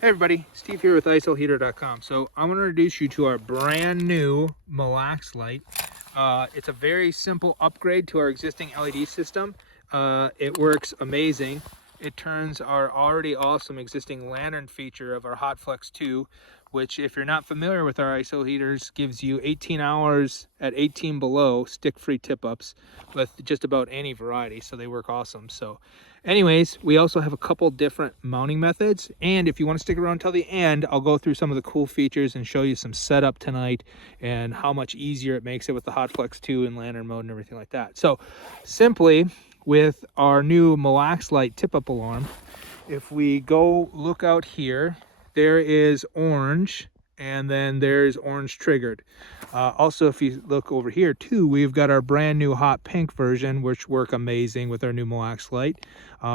Hey everybody, Steve here with isoheater.com. So I'm going to introduce you to our brand new Mille light. It's a very simple upgrade to our existing LED system. It works amazing. It turns our already awesome existing lantern feature of our Hot Flex 2, which if you're not familiar with our ISO heaters, gives you 18 hours at 18 below stick-free tip-ups with just about any variety, so they work awesome. So anyways, we also have a couple different mounting methods, and if you want to stick around till the end, I'll go through some of the cool features and show you some setup tonight and how much easier it makes it with the Hot Flex 2 and lantern mode and everything like that. So simply with our new Mille light tip-up alarm, if we go look out here, there is orange, and then there's orange triggered. Also, if you look over here too, we've got our brand new hot pink version, which work amazing with our new Mille light.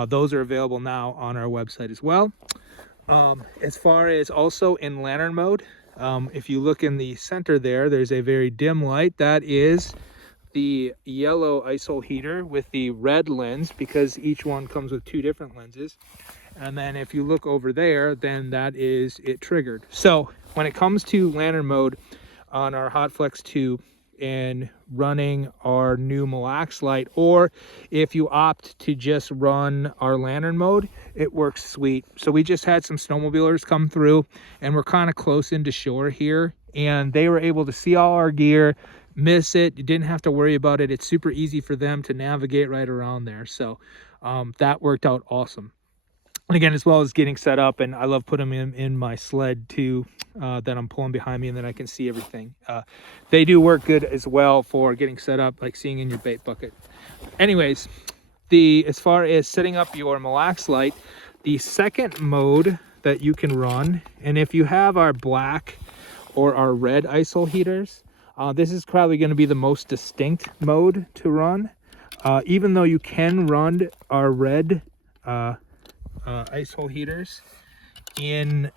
Those are available now on our website as well. As far as also in lantern mode, if you look in the center there, there's a very dim light. That is the yellow ISO heater with the red lens, because each one comes with two different lenses. And then if you look over there, then that is it triggered. So when it comes to lantern mode on our Hot Flex 2 and running our new Mille light, or if you opt to just run our lantern mode, it works sweet. So we just had some snowmobilers come through, and we're kind of close into shore here, and they were able to see all our gear, miss it. You didn't have to worry about it. It's super easy for them to navigate right around there. So that worked out awesome. And again, as well as getting set up, and I love putting them in my sled too, that I'm pulling behind me, and then I can see everything. They do work good as well for getting set up, like seeing in your bait bucket. Anyways, as far as setting up your Mille light, the second mode that you can run, and if you have our black or our red ISO heaters, this is probably going to be the most distinct mode to run. Even though you can run our red ISO heaters in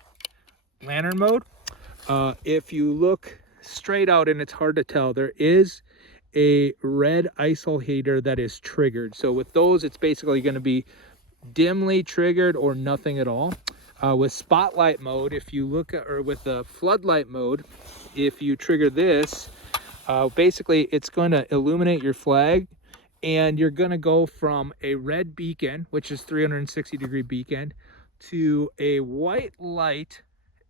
lantern mode, if you look straight out, and it's hard to tell, there is a red ISO heater that is triggered. So with those, it's basically going to be dimly triggered or nothing at all. With spotlight mode, if you look at, or with the floodlight mode, if you trigger this, basically it's going to illuminate your flag, and you're going to go from a red beacon, which is 360-degree beacon, to a white light.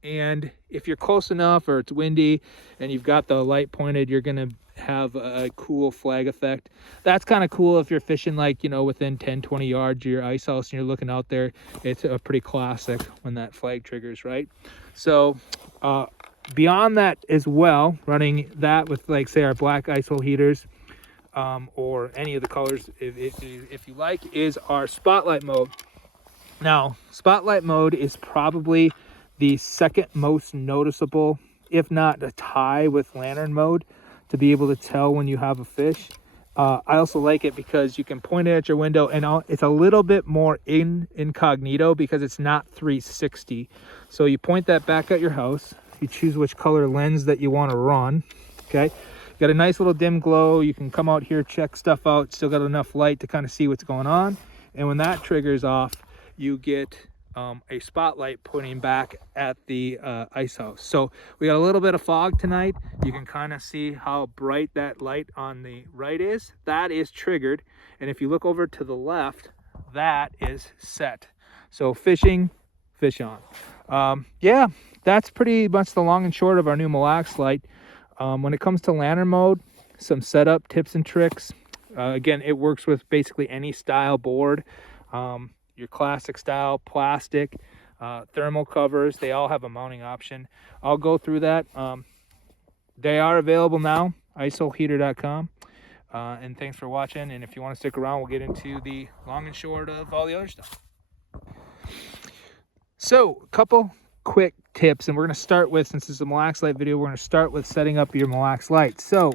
And if you're close enough or it's windy and you've got the light pointed, you're going to have a cool flag effect. That's kind of cool if you're fishing, like, you know, within 10-20 yards of your ice house and you're looking out there. It's a pretty classic when that flag triggers, right? So beyond that as well, running that with, like, say, our black ISO heaters, or any of the colors if you like, is our spotlight mode. Now, spotlight mode is probably the second most noticeable, if not a tie with lantern mode, to be able to tell when you have a fish. I also like it because you can point it at your window, and it's a little bit more incognito because it's not 360. So you point that back at your house, you choose which color lens that you want to run, okay? Got a nice little dim glow. You can come out here, check stuff out, still got enough light to kind of see what's going on. And when that triggers off, you get a spotlight pointing back at the ice house. So we got a little bit of fog tonight. You can kind of see how bright that light on the right is. That is triggered. And if you look over to the left, that is set. So fishing, fish on. Yeah, that's pretty much the long and short of our new Mille light. When it comes to lantern mode, some setup tips and tricks. Again, it works with basically any style board. Your classic style, plastic, thermal covers, they all have a mounting option. I'll go through that. They are available now, isoheater.com. And thanks for watching. And if you want to stick around, we'll get into the long and short of all the other stuff. So, a couple quick tips, and we're going to start with, since this is a Mille light video, we're going to start with setting up your Mille light. So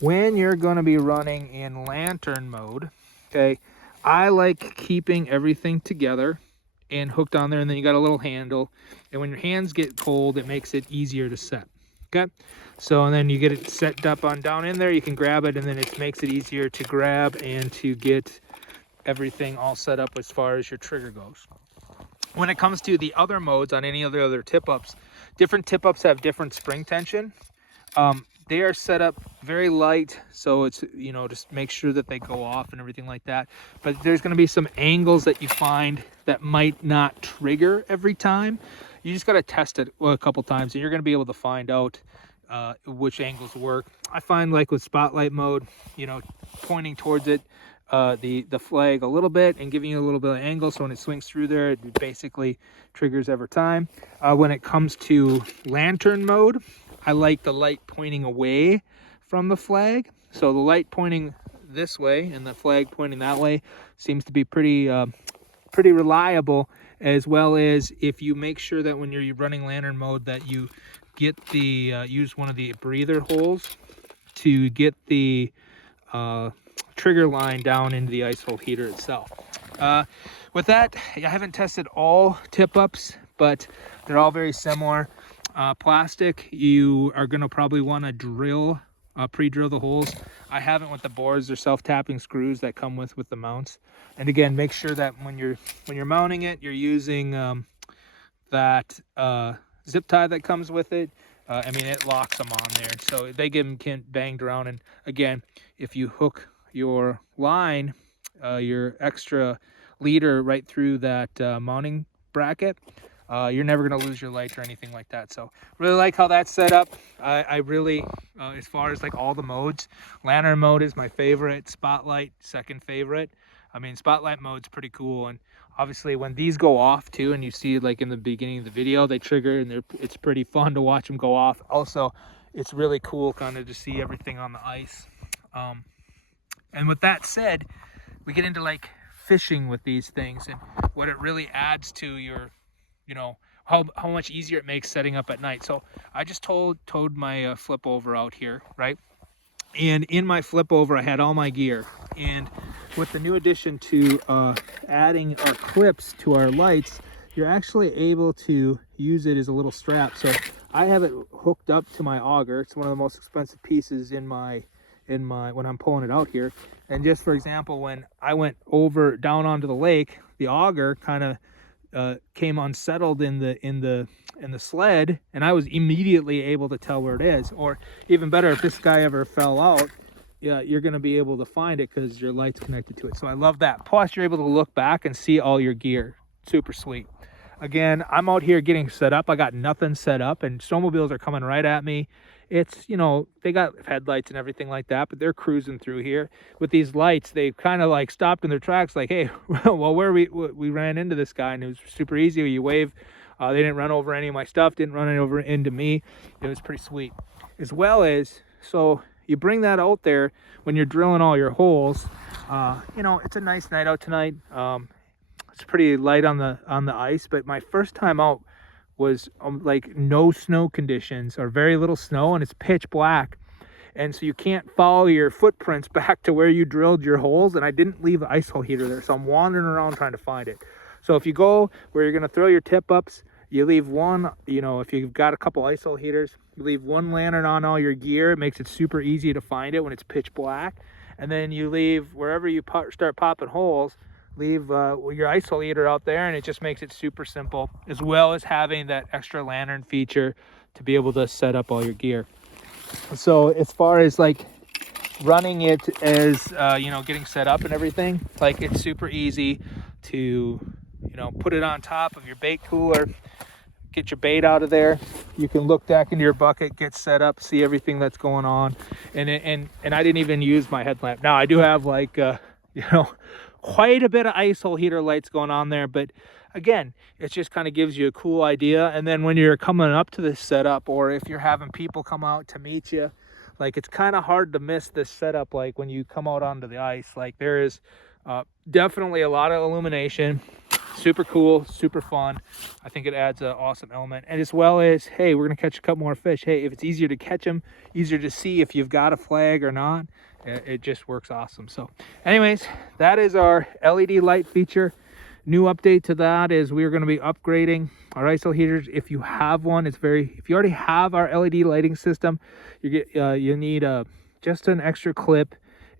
when you're going to be running in lantern mode, okay, I like keeping everything together and hooked on there, and then you got a little handle, and when your hands get cold, it makes it easier to set. Okay, so and then you get it set up on down in there, you can grab it, and then it makes it easier to grab and to get everything all set up as far as your trigger goes. When it comes to the other modes on any of the other tip-ups, different tip-ups have different spring tension. They are set up very light, so it's, you know, just make sure that they go off and everything like that. But there's going to be some angles that you find that might not trigger every time. You just got to test it a couple times, and you're going to be able to find out which angles work. I find, like with spotlight mode, you know, pointing towards it, the flag a little bit and giving you a little bit of angle, so when it swings through there, it basically triggers every time. When it comes to lantern mode, I like the light pointing away from the flag. So the light pointing this way and the flag pointing that way seems to be pretty reliable, as well as if you make sure that when you're running lantern mode that you get the use one of the breather holes to get the trigger line down into the ice hole heater itself. With that, I haven't tested all tip-ups, but they're all very similar. Plastic, you are going to probably want to drill, pre-drill the holes. I haven't with the bores or self-tapping screws that come with the mounts. And again, make sure that when you're mounting it, you're using that zip tie that comes with it. I mean, it locks them on there, so they get banged around. And again, if you hook your line, your extra leader right through that mounting bracket, you're never going to lose your light or anything like that. So really like how that's set up. I really, as far as like all the modes, lantern mode is my favorite, spotlight second favorite. I mean, spotlight mode's pretty cool, and obviously when these go off too, and you see like in the beginning of the video they trigger, and it's pretty fun to watch them go off. Also, it's really cool kind of to see everything on the ice. And with that said, we get into like fishing with these things and what it really adds to your, you know, how much easier it makes setting up at night. So I just towed my flip over out here, right? And in my flip over, I had all my gear. And with the new addition to adding our clips to our lights, you're actually able to use it as a little strap. So I have it hooked up to my auger. It's one of the most expensive pieces in my when I'm pulling it out here. And just for example, when I went over down onto the lake, the auger kind of came unsettled in the sled, and I was immediately able to tell where it is. Or even better, if this guy ever fell out, yeah, you're going to be able to find it because your light's connected to it. So I love that. Plus, you're able to look back and see all your gear. Super sweet. Again, I'm out here getting set up. I got nothing set up, and snowmobiles are coming right at me. It's, you know, they got headlights and everything like that, but they're cruising through here with these lights. They kind of like stopped in their tracks, like, hey, well, we ran into this guy, and it was super easy. You wave. They didn't run over any of my stuff, didn't run it over into me. It was pretty sweet. As well as, so you bring that out there when you're drilling all your holes. You know, it's a nice night out tonight. It's pretty light on the ice, but my first time out was like no snow conditions or very little snow, and it's pitch black, and so you can't follow your footprints back to where you drilled your holes. And I didn't leave the ice hole heater there, so I'm wandering around trying to find it. So if you go where you're going to throw your tip ups, you leave one, you know, if you've got a couple ice hole heaters, you leave one lantern on all your gear. It makes it super easy to find it when it's pitch black. And then you leave wherever you start popping holes, leave your ice hole heater out there, and it just makes it super simple, as well as having that extra lantern feature to be able to set up all your gear. So as far as like running it as you know, getting set up and everything, like it's super easy to, you know, put it on top of your bait cooler, get your bait out of there. You can look back into your bucket, get set up, see everything that's going on. And I didn't even use my headlamp. Now I do have like you know, quite a bit of ice hole heater lights going on there, but again, it just kind of gives you a cool idea. And then when you're coming up to this setup, or if you're having people come out to meet you, like it's kind of hard to miss this setup. Like when you come out onto the ice, like there is definitely a lot of illumination. Super cool, super fun. I think it adds an awesome element. And as well as, hey, we're gonna catch a couple more fish. Hey, if it's easier to catch them, easier to see if you've got a flag or not, it just works awesome. So anyways, that is our LED light feature. New update to that is we're going to be upgrading our ice hole heaters. If you have one, if you already have our LED lighting system, you need just an extra clip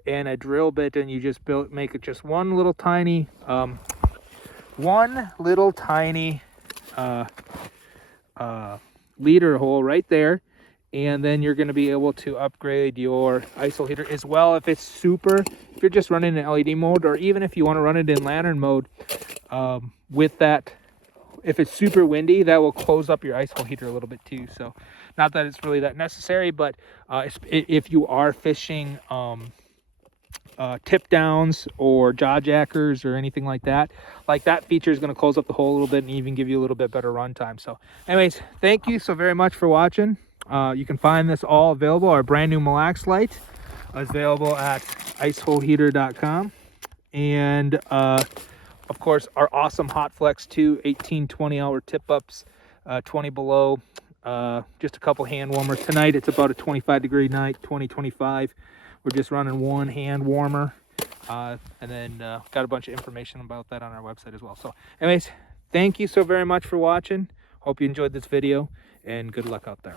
and a drill bit, and you just make it just one little tiny one little tiny liter hole right there, and then you're going to be able to upgrade your ISO heater as well. If you're just running in LED mode, or even if you want to run it in lantern mode, with that, if it's super windy, that will close up your ISO heater a little bit too. So not that it's really that necessary, but if you are fishing tip downs or jaw jackers or anything like that feature is going to close up the hole a little bit and even give you a little bit better run time. So anyways, thank you so very much for watching. You can find this all available. Our brand new Mille light is available at iceholeheater.com, and of course our awesome Hot Flex 2 18-20 hour tip ups, 20 below, just a couple hand warmers. Tonight it's about a 25-degree night, 20-25. We're just running one hand warmer, and then got a bunch of information about that on our website as well. So anyways, thank you so very much for watching. Hope you enjoyed this video, and good luck out there.